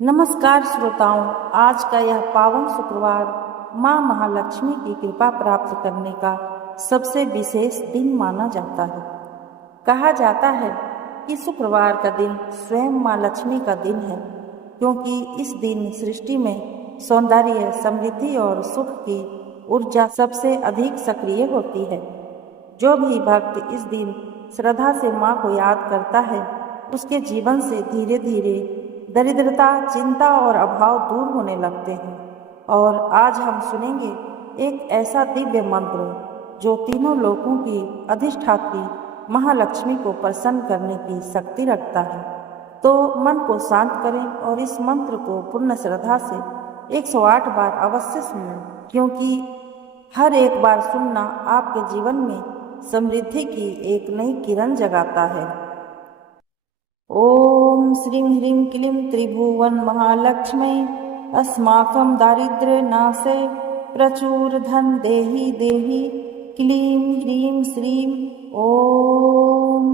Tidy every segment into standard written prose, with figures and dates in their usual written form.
नमस्कार श्रोताओं, आज का यह पावन शुक्रवार माँ महालक्ष्मी की कृपा प्राप्त करने का सबसे विशेष दिन माना जाता है। कहा जाता है कि शुक्रवार का दिन स्वयं माँ लक्ष्मी का दिन है, क्योंकि इस दिन सृष्टि में सौंदर्य, समृद्धि और सुख की ऊर्जा सबसे अधिक सक्रिय होती है। जो भी भक्त इस दिन श्रद्धा से माँ को याद करता है, उसके जीवन से धीरे धीरे दरिद्रता, चिंता और अभाव दूर होने लगते हैं। और आज हम सुनेंगे एक ऐसा दिव्य मंत्र जो तीनों लोकों की अधिष्ठात्री महालक्ष्मी को प्रसन्न करने की शक्ति रखता है। तो मन को शांत करें और इस मंत्र को पूर्ण श्रद्धा से 108 बार अवश्य सुनें, क्योंकि हर एक बार सुनना आपके जीवन में समृद्धि की एक नई किरण जगाता है। ओम श्रीं ह्रीं क्लीं त्रिभुवन महालक्ष्मी अस्माकं दारिद्र्य नाशे प्रचुर धन देहि देहि क्लीं ह्रीं श्रीं ओम।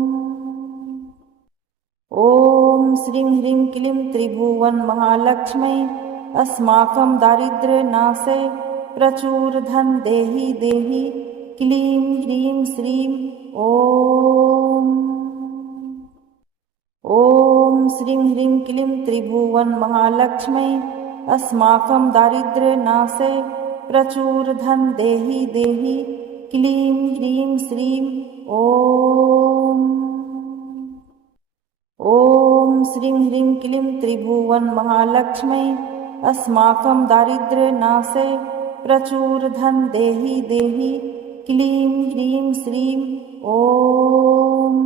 ओम श्रीं ह्रीं क्लीं त्रिभुवन महालक्ष्मी अस्माकं दारिद्र्य नाशे प्रचुर धन देहि देहि क्लीं ह्रीं श्रीं ओम। ओम श्रीं ह्रीं क्लीं त्रिभुवन महालक्ष्मी अस्माकं दारिद्र्य नाशे प्रचुर धन देहि देहि क्लीं ह्रीं श्रीं ओम। ओम श्रीं ह्रीं क्लीं त्रिभुवन महालक्ष्मी अस्माकं दारिद्र्य नाशे प्रचुर धन देहि देहि क्लीं ह्रीं श्रीं ओम।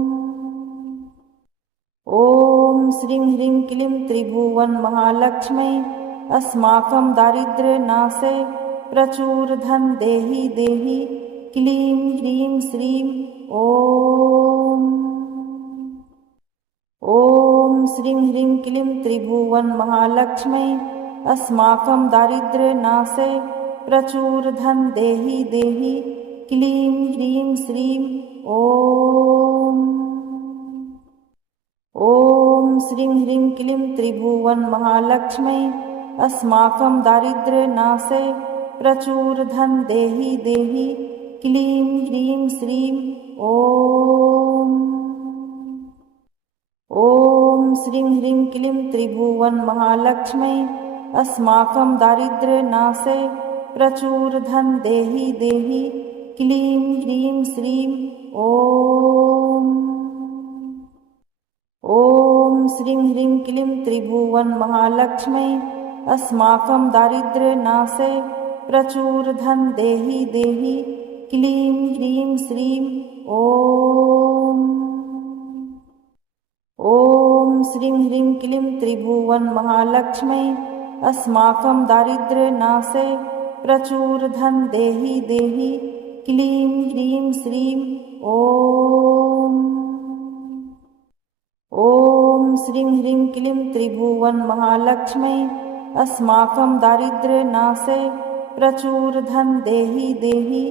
ओम श्रीं ह्रीं क्लीं त्रिभुवन महालक्ष्मी अस्माकं दारिद्र्य नाशे प्रचुर धन देहि देहि क्लीं ह्रीं श्रीं ओम। ओम श्रीं ह्रीं क्लीं त्रिभुवन महालक्ष्मी अस्माकं दारिद्र्य नाशे प्रचुर धन देहि देहि क्लीं ह्रीं श्रीं ओम। ओम श्रीं ह्रीं क्लीं त्रिभुवन महालक्ष्मी अस्माकं दारिद्र्य नाशे प्रचुर धन देहि देहि क्लीं ह्रीं श्रीं ओम। ओम श्रीं ह्रीं क्लीं त्रिभुवन महालक्ष्मी अस्माकं दारिद्र्य नाशे प्रचुर धन देहि देहि क्लीं ह्रीं श्रीं ओम। ओम श्रीं ह्रीं क्लीं त्रिभुवन महालक्ष्मी अस्माकं दारिद्र्य नाशे प्रचुर धन देहि देहि क्लीं ह्रीं श्रीं ओम। ओम श्रीं ह्रीं क्लीं त्रिभुवन महालक्ष्मी अस्माकं दारिद्र्य नाशे प्रचुर धन देहि देहि क्लीं ह्रीं श्रीं ओम। ओम श्रीं ह्रीं क्लीं त्रिभुवन महालक्ष्मी अस्माकं दारिद्र्य नाशे प्रचुर धन देहि देहि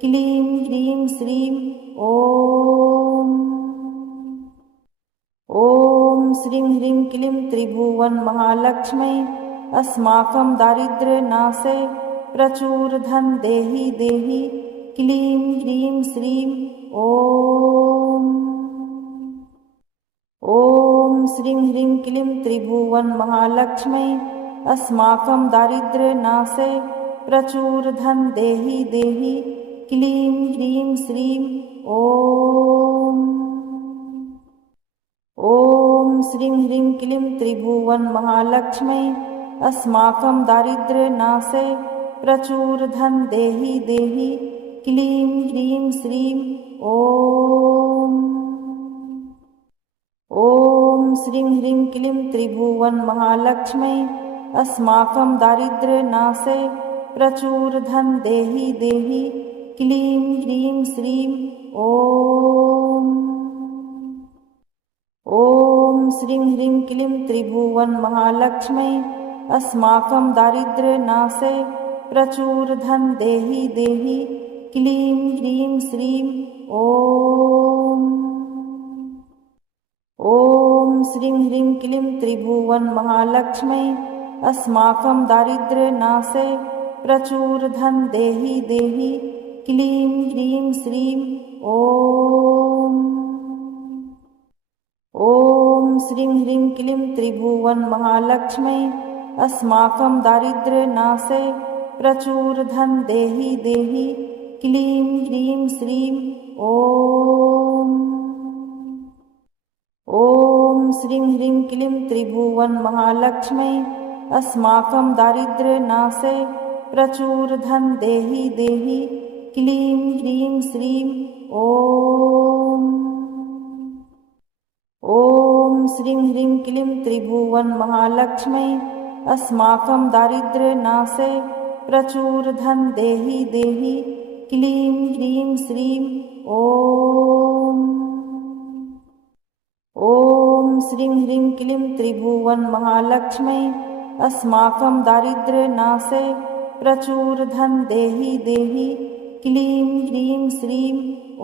क्लीं ह्रीं श्रीं ओम। ओम श्रीं ह्रीं क्लीं त्रिभुवन महालक्ष्मी अस्माकं दारिद्र्य नाशे प्रचुर धन देहि देहि क्लीं ह्रीं श्रीं ओम। ओम श्रीं ह्रीं क्लीं त्रिभुवन महालक्ष्मी अस्माकं दारिद्र्य नाशे प्रचुर धन देहि देहि क्लीं ह्रीं श्रीं ओम। ओम श्रीं ह्रीं क्लीं त्रिभुवन महालक्ष्मी अस्माकं दारिद्र्य नाशे प्रचुर धन देहि देहि क्लीं ह्रीं श्रीं ओम। ओम श्रीं ह्रीं क्लीं त्रिभुवन महालक्ष्मी अस्माकं दारिद्र्य नाशे प्रचुर धन देहि देहि क्लीं ह्रीं श्रीं ओम। ओम श्रीं ह्रीं क्लीं त्रिभुवन महालक्ष्मी अस्माकं दारिद्र्य नाशे प्रचुर धन देहि देहि क्लीं ह्रीं श्रीं ओम। ॐ श्रीं ह्रीं क्लीं त्रिभुवनमहालक्ष्मै अस्माकं दारिद्र्यनाशे प्रचुरधन देहि देहि क्लीं ह्रीं श्रीं ॐ। ॐ श्रीं ह्रीं क्लीं त्रिभुवनमहालक्ष्मै अस्माकं दारिद्र्यनाशे प्रचुरधन देहि देहि क्लीं ह्रीं श्रीं ॐ। ॐ श्रीं ह्रीं क्लीं त्रिभुवनमहालक्ष्मै अस्माकं दारिद्र्यनाशे प्रचुरधन देहि देहि क्लीं ह्रीं श्रीं ॐ। ॐ श्रीं ह्रीं क्लीं त्रिभुवनमहालक्ष्मै अस्माकं दारिद्र्यनाशे प्रचुरधन देहि देहि क्लीं ह्रीं श्रीं ॐ। ॐ श्रीं ह्रीं क्लीं त्रिभुवनमहालक्ष्मै अस्माकं दारिद्र्यनाशे प्रचुरधन देहि देहि क्लीं ह्रीं श्रीं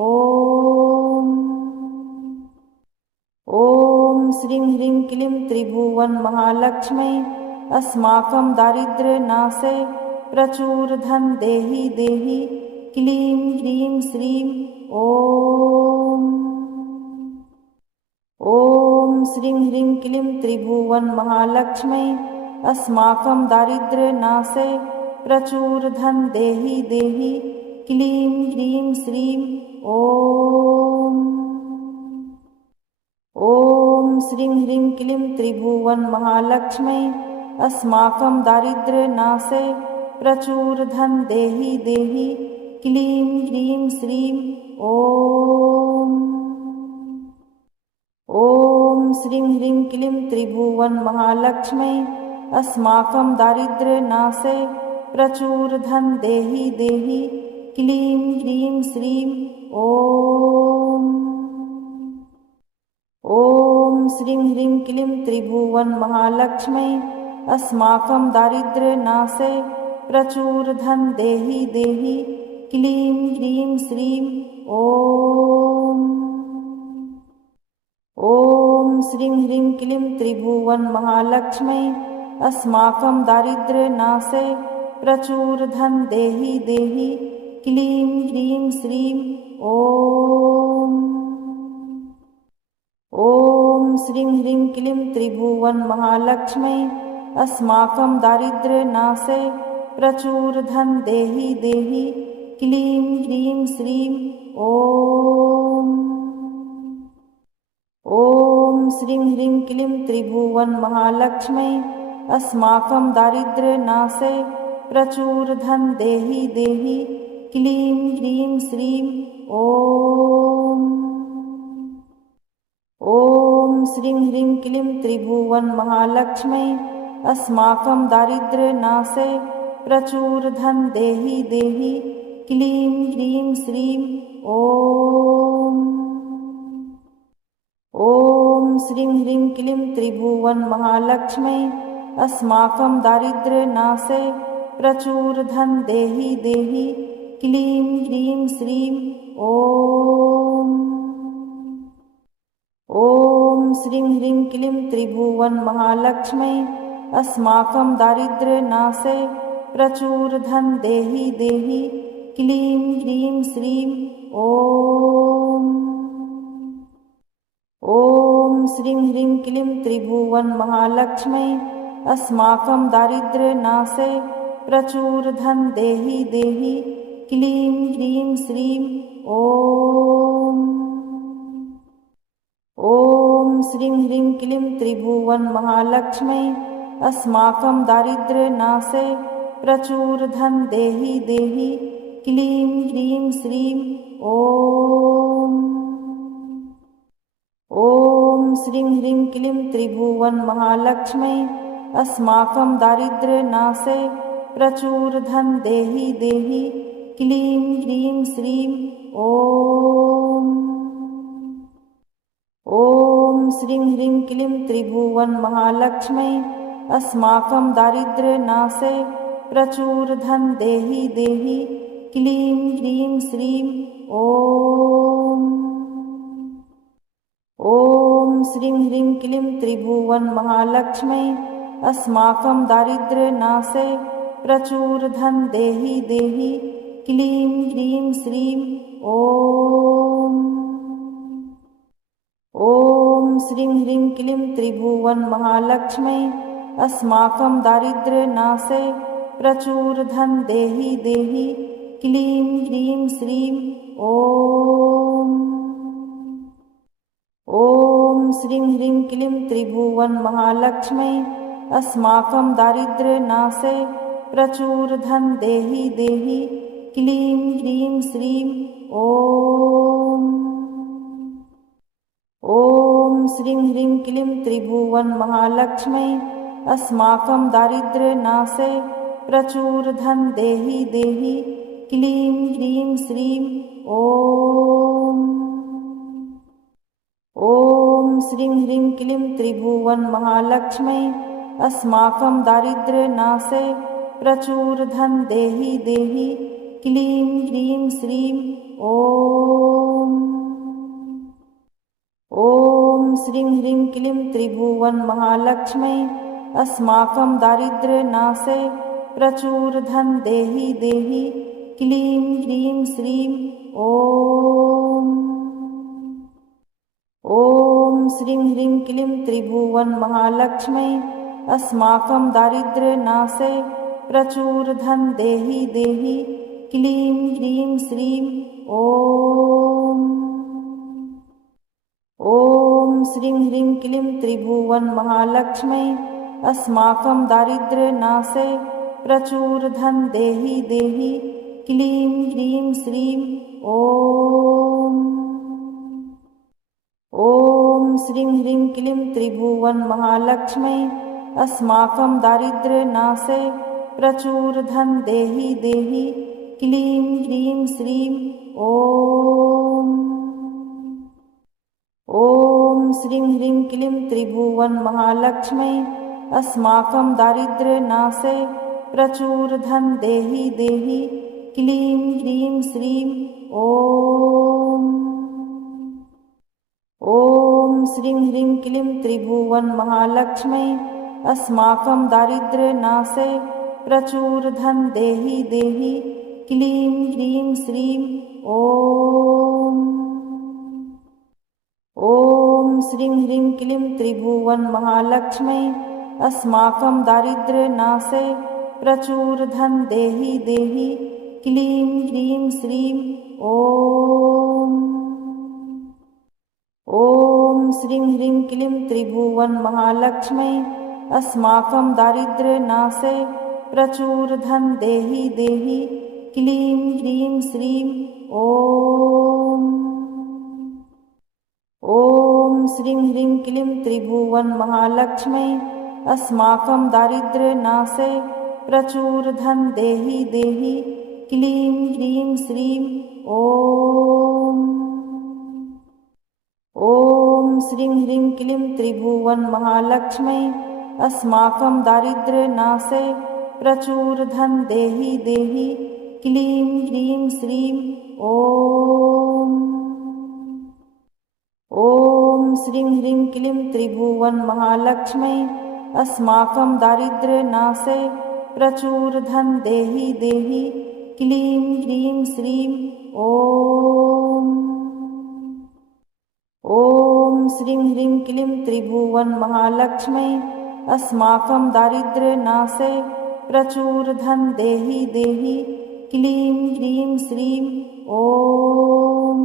ॐ। ॐ श्रीं ह्रीं क्लीं त्रिभुवनमहालक्ष्मै अस्माकं दारिद्र्यनाशे प्रचुरधन देहि देहि क्लीं ह्रीं श्रीं ॐ। ॐ श्रीं ह्रीं क्लीं त्रिभुवनमहालक्ष्मै अस्माकं दारिद्र्यनाशे प्रचुरधन देहि देहि क्लीं ह्रीं श्रीं ॐ। ॐ श्रीं ह्रीं क्लीं त्रिभुवनमहालक्ष्मै अस्माकं दारिद्र्यनाशे प्रचुरधन देहि देहि क्लीं ह्रीं श्रीं ॐ। ॐ श्रीं ह्रीं क्लीं त्रिभुवनमहालक्ष्मै अस्माकं दारिद्र्यनाशे प्रचुरधन देहि देहि क्लीं ह्रीं श्रीं ॐ। ॐ श्रीं ह्रीं क्लीं त्रिभुवनमहालक्ष्मै अस्माकं दारिद्र्यनाशे प्रचुरधन देहि देहि क्लीं ह्रीं श्रीं ॐ। ॐ श्रीं ह्रीं क्लीं त्रिभुवनमहालक्ष्मै अस्माकं दारिद्र्यनाशे प्रचुरधन देहि देहि क्लीं ह्रीं श्रीं ॐ। ॐ श्रीं ह्रीं क्लीं त्रिभुवनमहालक्ष्मै अस्माकं दारिद्र्यनाशे प्रचुरधन देहि देहि क्लीं ह्रीं श्रीं ॐ। ॐ श्रीं ह्रीं क्लीं त्रिभुवनमहालक्ष्मै अस्माकं दारिद्र्यनाशे प्रचुरधन देहि देहि क्लीं ह्रीं श्रीं ॐ। ॐ श्रीं ह्रीं क्लीं त्रिभुवनमहालक्ष्मै अस्माकं दारिद्र्यनाशे प्रचुरधन देहि देहि क्लीं ह्रीं श्रीं ॐ। ॐ श्रीं ह्रीं क्लीं त्रिभुवनमहालक्ष्मै अस्माकं दारिद्र्यनाशे प्रचुरधन देहि देहि क्लीं ह्रीं श्रीं ॐ। ॐ श्रीं ह्रीं क्लीं त्रिभुवनमहालक्ष्मै अस्माकं दारिद्र्यनाशे प्रचुरधन देहि देहि क्लीं ह्रीं श्रीं ॐ। ॐ श्रीं ह्रीं क्लीं त्रिभुवनमहालक्ष्मै अस्माकं दारिद्र्यनाशे प्रचुरधन देहि देहि क्लीं ह्रीं श्रीं ॐ। ॐ श्रीं ह्रीं क्लीं त्रिभुवनमहालक्ष्मै अस्माकं दारिद्र्यनाशे प्रचुरधन देहि देहि क्लीं ह्रीं श्रीं ॐ। ॐ श्रीं ह्रीं क्लीं त्रिभुवनमहालक्ष्मै अस्माकं दारिद्र्यनाशे प्रचुरधन देहि देहि क्लीं ह्रीं श्रीं ॐ। ॐ श्रीं ह्रीं क्लीं त्रिभुवनमहालक्ष्मै अस्माकं दारिद्र्यनाशे प्रचुरधन देहि देहि क्लीं ह्रीं श्रीं ॐ। ॐ श्रीं ह्रीं क्लीं त्रिभुवनमहालक्ष्मै अस्माकं दारिद्र्यनाशे प्रचुरधन देहि देहि क्लीं ह्रीं श्रीं ॐ। ॐ श्रीं ह्रीं क्लीं त्रिभुवनमहालक्ष्मै अस्माकं दारिद्र्यनाशे प्रचुरधन देहि देहि क्लीं ह्रीं श्रीं ॐ। ॐ श्रीं ह्रीं क्लीं त्रिभुवनमहालक्ष्मै अस्माकं दारिद्र्यनाशे प्रचुरधन देहि देहि क्लीं ह्रीं श्रीं ॐ। ॐ श्रीं ह्रीं क्लीं त्रिभुवनमहालक्ष्मै अस्माकं दारिद्र्यनाशे प्रचुरधन देहि देहि क्लीं ह्रीं श्रीं ॐ। ॐ श्रीं ह्रीं क्लीं त्रिभुवनमहालक्ष्मै अस्माकं दारिद्र्यनाशे प्रचुरधन देहि देहि क्लीं ह्रीं श्रीं ॐ। ॐ श्रीं ह्रीं क्लीं त्रिभुवनमहालक्ष्मै अस्माकं दारिद्र्यनाशे प्रचुरधन देहि देहि क्लीं ह्रीं श्रीं ॐ। ॐ श्रीं ह्रीं क्लीं त्रिभुवनमहालक्ष्मै अस्माकं दारिद्र्यनाशे प्रचुरधन देहि देहि क्लीं ह्रीं श्रीं ॐ। ॐ श्रीं ह्रीं क्लीं त्रिभुवनमहालक्ष्मै अस्माकं दारिद्र्यनाशे प्रचुरधन देहि देहि क्लीं ह्रीं श्रीं ॐ। ॐ श्रीं ह्रीं क्लीं त्रिभुवनमहालक्ष्मै अस्माकं दारिद्र्यनाशे प्रचुरधन देहि देहि क्लीं ह्रीं श्रीं ॐ। ॐ श्रीं ह्रीं क्लीं त्रिभुवनमहालक्ष्मै अस्माकं दारिद्र्यनाशे प्रचुरधन देहि देहि क्लीं ह्रीं श्रीं ॐ। ॐ श्रीं ह्रीं क्लीं त्रिभुवनमहालक्ष्मै अस्माकं दारिद्र्यनाशे प्रचुरधन देहि देहि क्लीं ह्रीं श्रीं ॐ। ॐ श्रीं ह्रीं क्लीं त्रिभुवनमहालक्ष्मै अस्माकं दारिद्र्यनाशे प्रचुरधन देहि देहि क्लीं ह्रीं श्रीं ॐ। ॐ श्रीं ह्रीं क्लीं त्रिभुवनमहालक्ष्मै अस्माकं दारिद्र्यनाशे प्रचुरधन देहि देहि क्लीं ह्रीं श्रीं ॐ। ॐ श्रीं ह्रीं क्लीं त्रिभुवनमहालक्ष्मै अस्माकं दारिद्र्यनाशे प्रचुरधन देहि देहि क्लीं ह्रीं श्रीं ॐ। ॐ श्रीं ह्रीं क्लीं त्रिभुवनमहालक्ष्मै अस्माकं दारिद्र्यनाशे प्रचुरधन देहि देहि क्लीं ह्रीं श्रीं ॐ। ॐ श्रीं ह्रीं क्लीं त्रिभुवनमहालक्ष्मै अस्माकं दारिद्र्यनाशे प्रचुरधन देहि देहि क्लीं ह्रीं श्रीं ॐ। ॐ श्रीं ह्रीं क्लीं त्रिभुवनमहालक्ष्मै अस्माकं दारिद्र्यनाशे प्रचुरधन देहि देहि क्लीं ह्रीं श्रीं ॐ।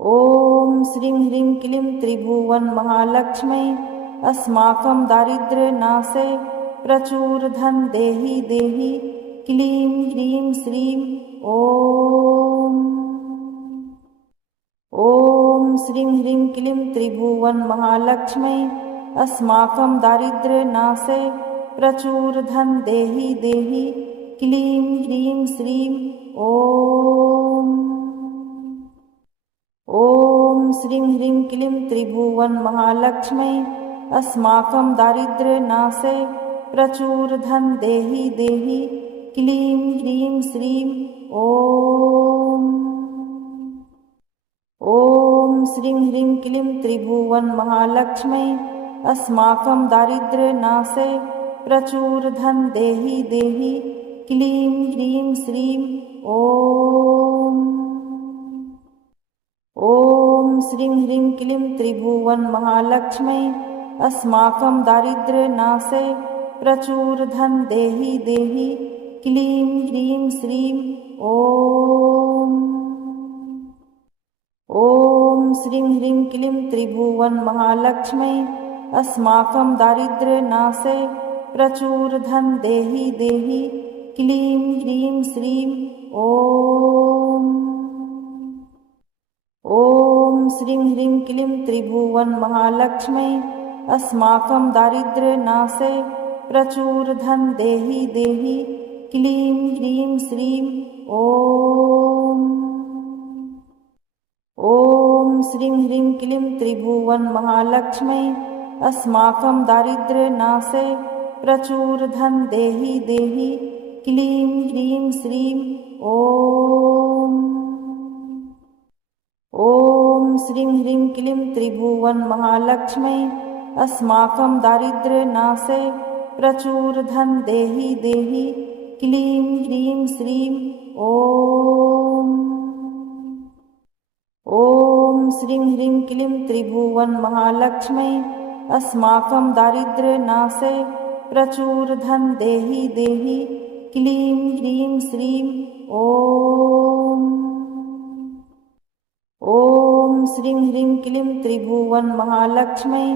ॐ श्रीं ह्रीं क्लीं त्रिभुवनमहालक्ष्मै अस्माकं दारिद्र्यनाशे प्रचुरधन देहि देहि क्लीं ह्रीं श्रीं ॐ। ॐ श्रीं ह्रीं क्लीं त्रिभुवनमहालक्ष्मै अस्माकं दारिद्र्यनाशे प्रचुरधन देहि देहि क्लीं ह्रीं श्रीं ॐ। ॐ श्रीं ह्रीं क्लीं त्रिभुवनमहालक्ष्मै अस्माकं दारिद्र्यनाशे प्रचुरधन देहि देहि क्लीं ह्रीं श्रीं ॐ। ॐ श्रीं ह्रीं क्लीं त्रिभुवन महालक्ष्मै अस्माकं दारिद्र्यनाशे प्रचुर धन देहि देहि क्लीं ह्रीं श्रीं ॐ। ॐ श्रीं ह्रीं क्लीं त्रिभुवन महालक्ष्मै अस्माकं दारिद्र्यनाशे प्रचुर धन देहि देहि क्लीं ह्रीं श्रीं ॐ। ॐ श्रीं ह्रीं क्लीं त्रिभुवन महालक्ष्मै अस्माकं दारिद्र्यनाशे प्रचुर धन देहि देहि क्लीं ह्रीं श्रीं ॐ। ॐ श्रीं ह्रीं क्लीं त्रिभुवन महालक्ष्मै अस्माकं दारिद्र्यनाशे प्रचुर धन देहि देहि क्लीं ह्रीं श्रीं ॐ। ॐ श्रीं ह्रीं क्लीं त्रिभुवन महालक्ष्मै अस्माकं दारिद्र्यनाशे प्रचुर धन देहि देहि क्लीं ह्रीं श्रीं ॐ। ॐ श्रीं ह्रीं क्लीं त्रिभुवन महालक्ष्मै अस्माकं दारिद्र्यनाशे प्रचुर धन देहि देहि क्लीं ह्रीं श्रीं ॐ। ॐ श्रीं ह्रीं क्लीं त्रिभुवन महालक्ष्मै अस्माकं दारिद्र्यनाशे प्रचुर धन देहि देहि क्लीं ह्रीं श्रीं ॐ। ॐ श्रीं ह्रीं क्लीं त्रिभुवन महालक्ष्मै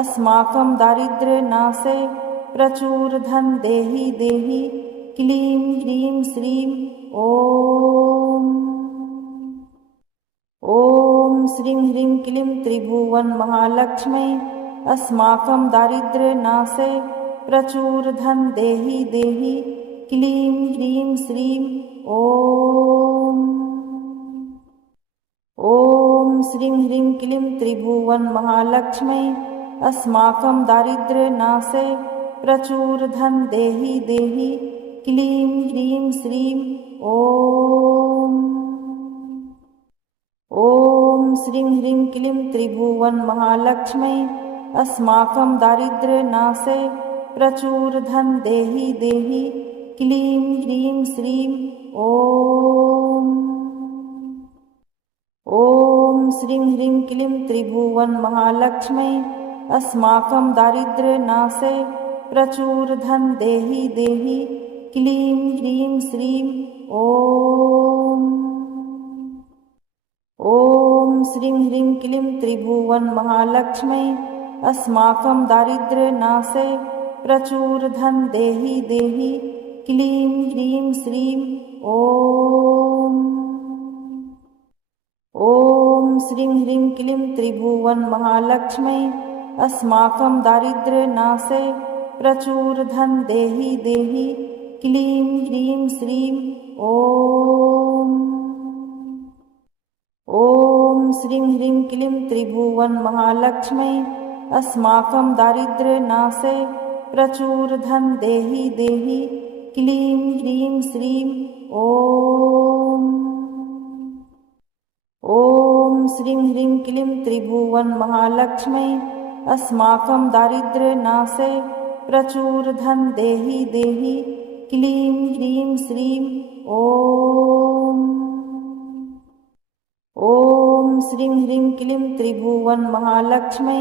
अस्माकं दारिद्र्यनाशे प्रचुर धन देहि देहि क्लीं ह्रीं श्रीं ॐ। ॐ श्रीं ह्रीं क्लीं त्रिभुवन महालक्ष्मै अस्माकं दारिद्र्यनाशे प्रचुर धन देहि देहि क्लीं ह्रीं श्रीं ॐ। ॐ श्रीं ह्रीं क्लीं त्रिभुवन महालक्ष्मै अस्माकं दारिद्र्यनाशे प्रचुर धन देहि देहि क्लीं ह्रीं श्रीं ॐ। ॐ श्रीं ह्रीं क्लीं त्रिभुवन महालक्ष्मै अस्माकं दारिद्र्यनाशे प्रचुर धन देहि देहि क्लीं ह्रीं श्रीं ॐ। ॐ श्रीं ह्रीं क्लीं त्रिभुवन महालक्ष्मै अस्माकं दारिद्र्यनाशे प्रचुर धन देहि देहि क्लीं ह्रीं श्रीं ॐ। ॐ श्रीं ह्रीं क्लीं त्रिभुवन महालक्ष्मै अस्माकं दारिद्र्यनाशे प्रचुर धन देहि देहि क्लीं ह्रीं श्रीं ॐ। ॐ श्रीं ह्रीं क्लीं त्रिभुवन महालक्ष्मै अस्माकं दारिद्र्यनाशे प्रचुर धन देहि देहि क्लीं ह्रीं श्रीं ॐ। ॐ श्रीं ह्रीं क्लीं त्रिभुवन महालक्ष्मै अस्माकं दारिद्र्यनाशे प्रचुर धन देहि देहि क्लीं ह्रीं श्रीं ॐ। ॐ श्रीं ह्रीं क्लीं त्रिभुवन महालक्ष्मै अस्माकं दारिद्र्यनाशे प्रचुर धन देहि देहि क्लीं ह्रीं श्रीं ॐ। ॐ श्रीं ह्रीं क्लीं त्रिभुवन महालक्ष्मै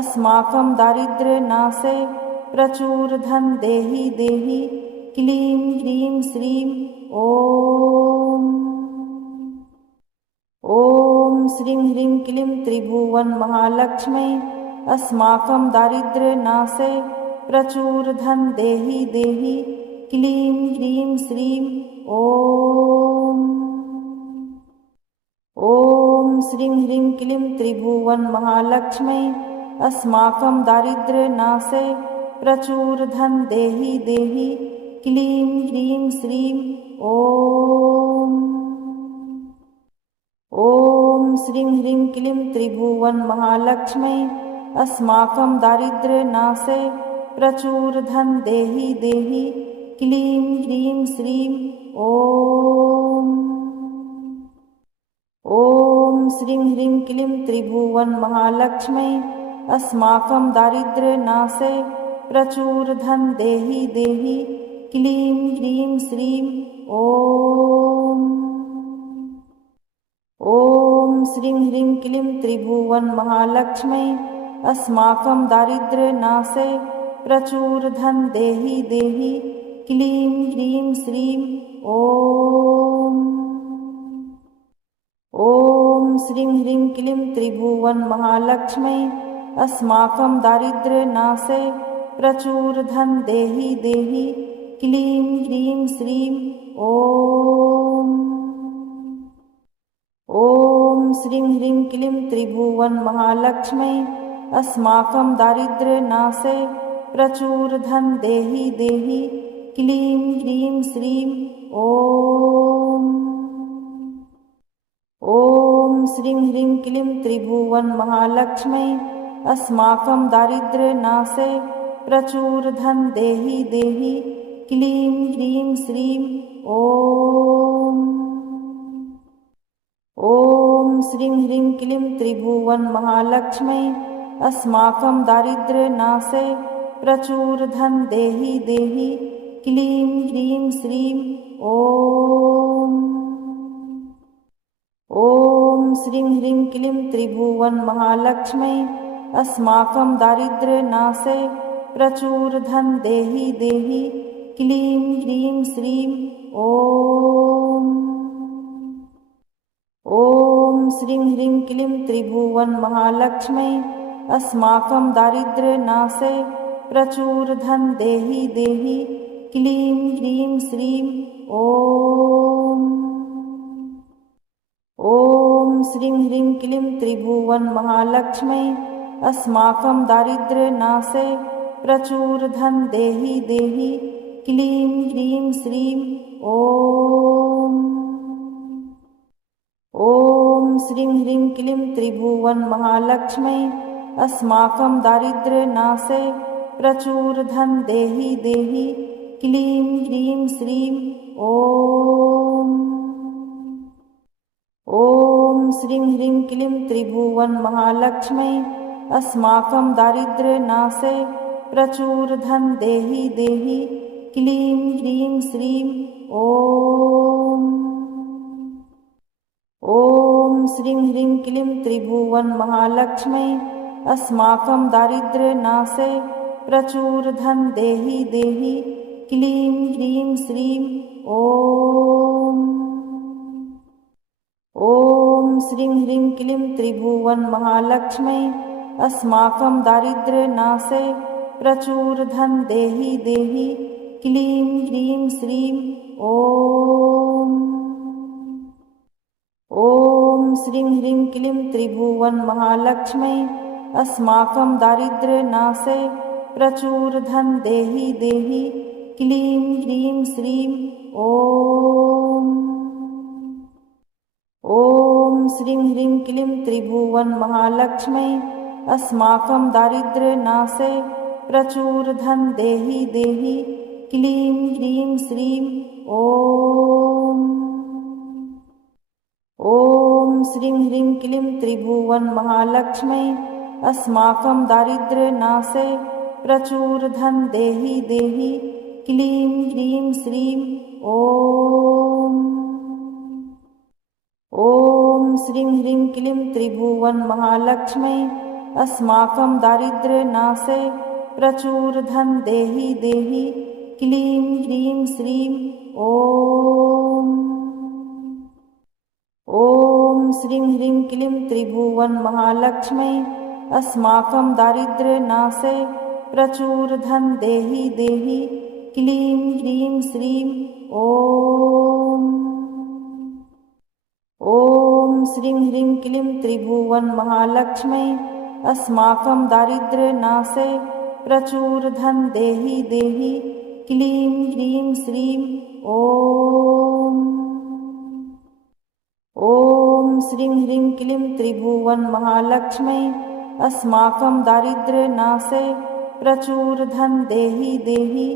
अस्माकं दारिद्र्यनाशे प्रचुर धन देहि देहि क्लीं ह्रीं श्रीं ॐ। ॐ श्रीं ह्रीं क्लीं त्रिभुवन महालक्ष्मै अस्माकं दारिद्र्यनाशे प्रचुर धन देहि देहि क्लीं ह्रीं श्रीं ॐ। ॐ श्रीं ह्रीं क्लीं त्रिभुवन महालक्ष्मै अस्माकं दारिद्र्यनाशे प्रचुर धन देहि देहि क्लीं ह्रीं श्रीं ॐ। ॐ श्रीं ह्रीं क्लीं त्रिभुवन महालक्ष्मै अस्माकं दारिद्र्यनाशे प्रचुर धन देहि देहि क्लीं ह्रीं श्रीं ॐ। ॐ श्रीं ह्रीं क्लीं त्रिभुवनमहालक्ष्मै अस्माकं दारिद्र्यनाशे प्रचुरधन देहि देहि क्लीं ह्रीं श्रीं ॐ। ॐ श्रीं ह्रीं क्लीं त्रिभुवनमहालक्ष्मै अस्माकं दारिद्र्यनाशे प्रचुरधन देहि देहि क्लीं ह्रीं श्रीं ॐ। ॐ श्रीं ह्रीं क्लीं त्रिभुवनमहालक्ष्मै अस्माकं दारिद्र्यनाशे प्रचुरधन देहि देहि क्लीं ह्रीं श्रीं ॐ। ॐ श्रीं ह्रीं क्लीं त्रिभुवनमहालक्ष्मै अस्माकं दारिद्र्यनाशे प्रचुरधन देहि देहि क्लीं ह्रीं श्रीं ॐ। ॐ श्रीं ह्रीं क्लीं त्रिभुवनमहालक्ष्मै अस्माकं दारिद्र्यनाशे प्रचुरधन देहि देहि क्लीं ह्रीं श्रीं ॐ। ॐ श्रीं ह्रीं क्लीं त्रिभुवनमहालक्ष्मै अस्माकं दारिद्र्यनाशे प्रचुरधन देहि देहि क्लीं ह्रीं श्रीं ॐ। ॐ श्रीं ह्रीं क्लीं त्रिभुवनमहालक्ष्मै अस्माकं दारिद्र्यनाशे प्रचुरधन देहि देहि क्लीं ह्रीं श्रीं ॐ। ॐ श्रीं ह्रीं क्लीं त्रिभुवनमहालक्ष्मै अस्माकं दारिद्र्यनाशे प्रचुरधन देहि देहि क्लीं ह्रीं श्रीं ॐ। ॐ श्रीं ह्रीं क्लीं त्रिभुवनमहालक्ष्मै अस्माकं दारिद्र्यनाशे प्रचुरधन देहि देहि क्लीं ह्रीं श्रीं ॐ। ॐ श्रीं ह्रीं क्लीं त्रिभुवनमहालक्ष्मै अस्माकं दारिद्र्यनाशे प्रचुरधन देहि देहि क्लीं ह्रीं श्रीं ॐ। ॐ श्रीं ह्रीं क्लीं त्रिभुवनमहालक्ष्मै अस्माकं दारिद्र्यनाशे प्रचुरधन देहि देहि क्लीं ह्रीं श्रीं ॐ। ॐ श्रीं ह्रीं क्लीं त्रिभुवनमहालक्ष्मै अस्माकं दारिद्र्यनाशे प्रचुरधन देहि देहि क्लीं ह्रीं श्रीं ॐ। ॐ श्रीं ह्रीं क्लीं त्रिभुवनमहालक्ष्मै अस्माकं दारिद्र्यनाशे प्रचुरधन देहि देहि क्लीं ह्रीं श्रीं ॐ। ॐ श्रीं ह्रीं क्लीं त्रिभुवनमहालक्ष्मै अस्माकं दारिद्र्यनाशे प्रचुरधन देहि देहि क्लीं ह्रीं श्रीं ॐ। ॐ श्रीं ह्रीं क्लीं त्रिभुवनमहालक्ष्मै अस्माकं दारिद्र्यनाशे प्रचुरधन देहि देहि क्लीं ह्रीं श्रीं ॐ। ॐ श्रीं ह्रीं क्लीं त्रिभुवनमहालक्ष्मै अस्माकं दारिद्र्यनाशे प्रचुरधन देहि देहि क्लीं ह्रीं श्रीं ॐ। ॐ श्रीं ह्रीं क्लीं त्रिभुवनमहालक्ष्मै अस्माकं दारिद्र्यनाशे प्रचुरधन देहि देहि क्लीं ह्रीं श्रीं ॐ। ॐ श्रीं ह्रीं क्लीं त्रिभुवनमहालक्ष्मै अस्माकं दारिद्र्यनाशे प्रचुरधन देहि देहि क्लीं ह्रीं श्रीं ॐ। ॐ श्रीं ह्रीं क्लीं त्रिभुवनमहालक्ष्मै अस्माकं दारिद्र्यनाशे प्रचुरधन देहि देहि क्लीं ह्रीं श्रीं ॐ। ॐ श्रीं ह्रीं क्लीं त्रिभुवनमहालक्ष्मै अस्माकं दारिद्र्यनाशे प्रचुरधन देहि देहि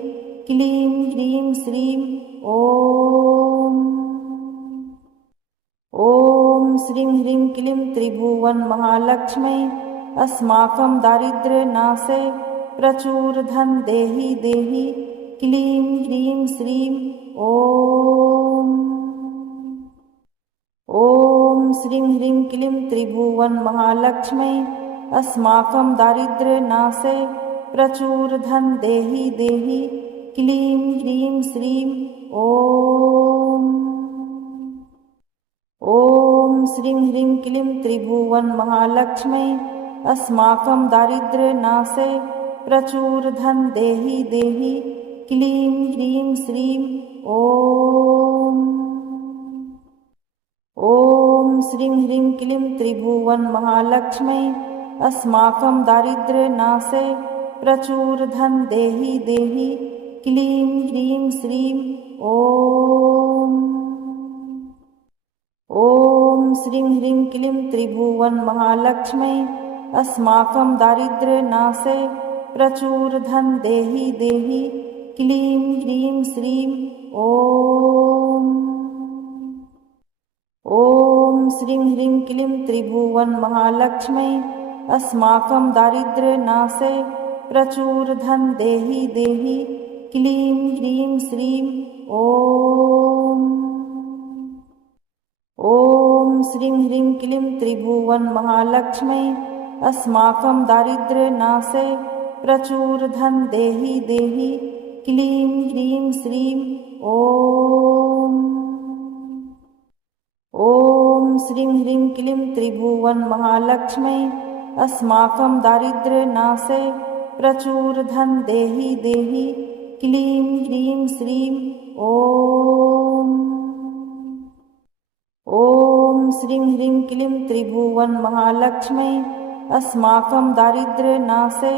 क्लीं ह्रीं श्रीं ॐ। ॐ श्रीं ह्रीं क्लीं त्रिभुवन महालक्ष्मी अस्माकं दारिद्र्यनाशे प्रचुर धन देहि देहि क्लीं ह्रीं श्रीं ॐ। ॐ श्रीं ह्रीं क्लीं त्रिभुवन महालक्ष्मी अस्माकं दारिद्र्यनाशे प्रचुर धन देहि देहि क्लीं ह्रीं श्रीं ॐ। ॐ श्रीं ह्रीं क्लीं त्रिभुवन महालक्ष्मी अस्माकं दारिद्र्यनाशे प्रचुर धन देहि देहि क्लीं ह्रीं श्रीं ॐ। ॐ श्रीं ह्रीं क्लीं त्रिभुवन महालक्ष्मी अस्माकं दारिद्र्यनाशे प्रचुर धन देहि देहि क्लीं ह्रीं श्रीं ॐ। ॐ श्रीं ह्रीं क्लीं त्रिभुवन महालक्ष्मी अस्माकं दारिद्र्यनाशे प्रचुर धन देहि देहि क्लीं ह्रीं श्रीं ॐ। ॐ श्रीं ह्रीं क्लीं त्रिभुवन महालक्ष्मी अस्माकं दारिद्र्यनाशे प्रचुर धन देहि देहि क्लीं ह्रीं श्रीं ॐ। ॐ श्रीं ह्रीं क्लीं त्रिभुवन महालक्ष्मी अस्माकं दारिद्र्यनाशे प्रचुर धन देहि देहि क्लीं ह्रीं श्रीं ॐ। ॐ श्रीं ह्रीं क्लीं त्रिभुवन महालक्ष्मी अस्माकं दारिद्र्यनाशे प्रचुर धन देहि देहि क्लीं ह्रीं श्रीं ॐ। ॐ श्रीं ह्रीं क्लीं त्रिभुवन महालक्ष्मी अस्माकं दारिद्र्यनाशे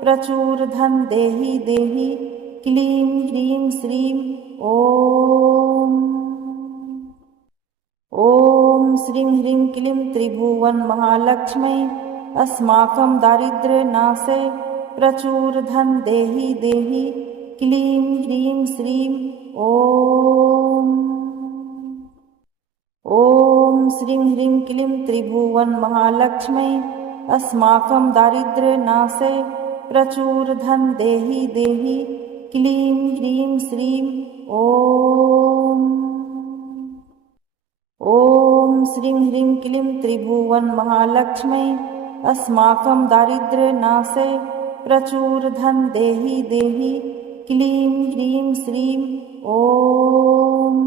प्रचुर धन देहि देहि क्लीं ह्रीं श्रीं ॐ। ॐ श्रीं ह्रीं क्लीं त्रिभुवन महालक्ष्मी अस्माकं दारिद्र्यनाशे प्रचुर धन देहि देहि क्लीं ह्रीं श्रीं ॐ। ॐ श्रीं ह्रीं क्लीं त्रिभुवन महालक्ष्मी अस्माकं दारिद्र्यनाशे प्रचुर धन देहि देहि क्लीं ह्रीं श्रीं ॐ। ॐ श्रीं ह्रीं क्लीं त्रिभुवन महालक्ष्मी अस्माकं दारिद्र्यनाशे प्रचुर धन देहि देहि क्लीं ह्रीं श्रीं ॐ।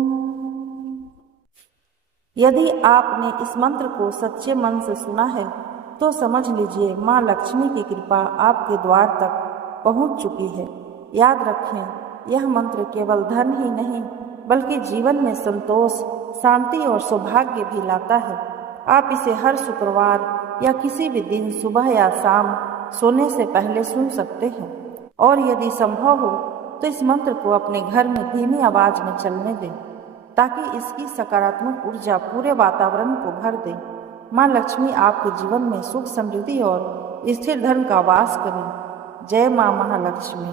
यदि आपने इस मंत्र को सच्चे मन से सुना है तो समझ लीजिए माँ लक्ष्मी की कृपा आपके द्वार तक पहुँच चुकी है। याद रखें, यह मंत्र केवल धन ही नहीं बल्कि जीवन में संतोष, शांति और सौभाग्य भी लाता है। आप इसे हर शुक्रवार या किसी भी दिन सुबह या शाम सोने से पहले सुन सकते हैं और यदि संभव हो तो इस मंत्र को अपने घर में धीमी आवाज में चलने दें ताकि इसकी सकारात्मक ऊर्जा पूरे वातावरण को भर दे। माँ लक्ष्मी आपके जीवन में सुख, समृद्धि और स्थिर धन का वास करें। जय माँ महालक्ष्मी।